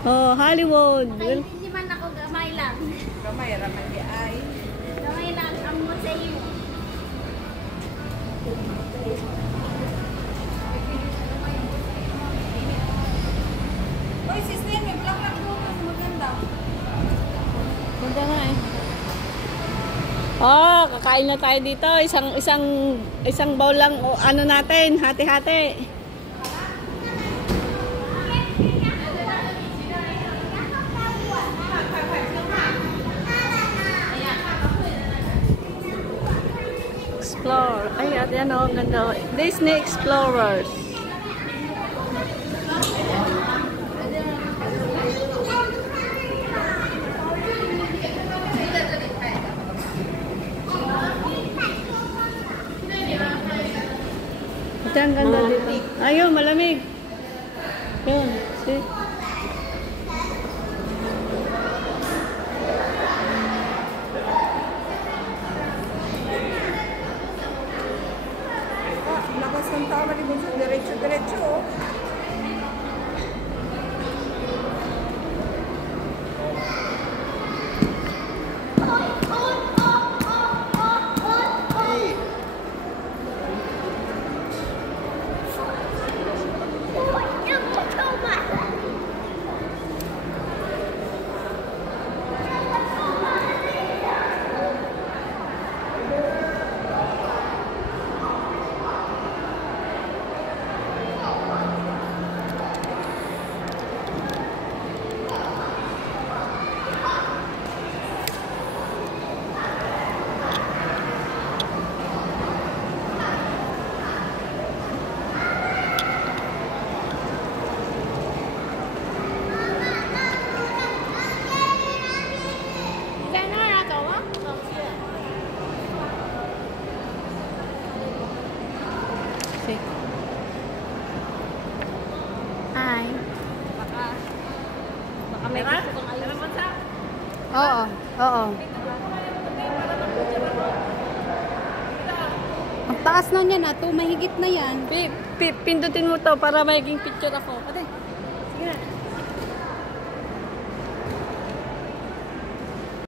Oh, Hollywood. Ay, hindi man ako gamay lang. Gamay, ramay di ay. Gamay lang ang mo sa iyo. Oy, sis Nen, may black mo. Maganda. Ganda nga eh. Oh, kakain na tayo dito. Isang bowl lang o ano natin, hati-hati. Explore. Ay, yan oh, ang ganda. Disney Explorers. Ito ang ganda dito. Ayun, malamig. Yun, see? Lakas ng tao, malibog sa diretso-diretso. Oh. Hi. Baka may gusto kong ayun. Oo, oo. Ang taas na niyan, mahigit na yan. Pindutin mo to para magiging picture ako. Ate.